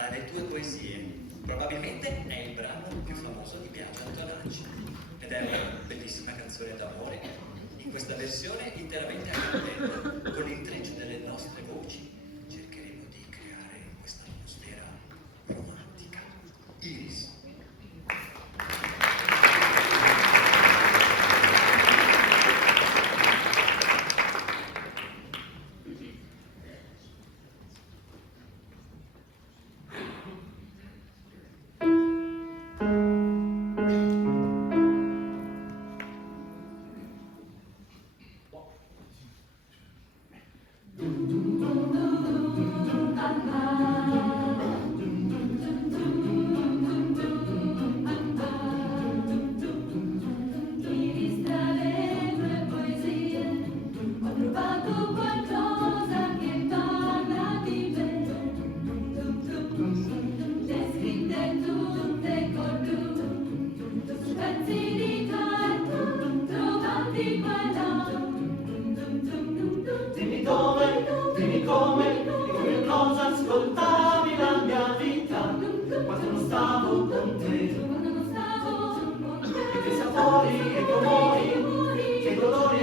tra le tue poesie. Probabilmente è il brano più famoso di Biagio Antonacci ed è una bellissima canzone d'amore in questa versione interamente a cappella con l'intreccio delle nostre voci. Cercheremo di creare questa atmosfera romantica. Iris. Dimmi come cosa ascoltavi la mia vita quando non stavo con te. E che sapori, che colori, che dolori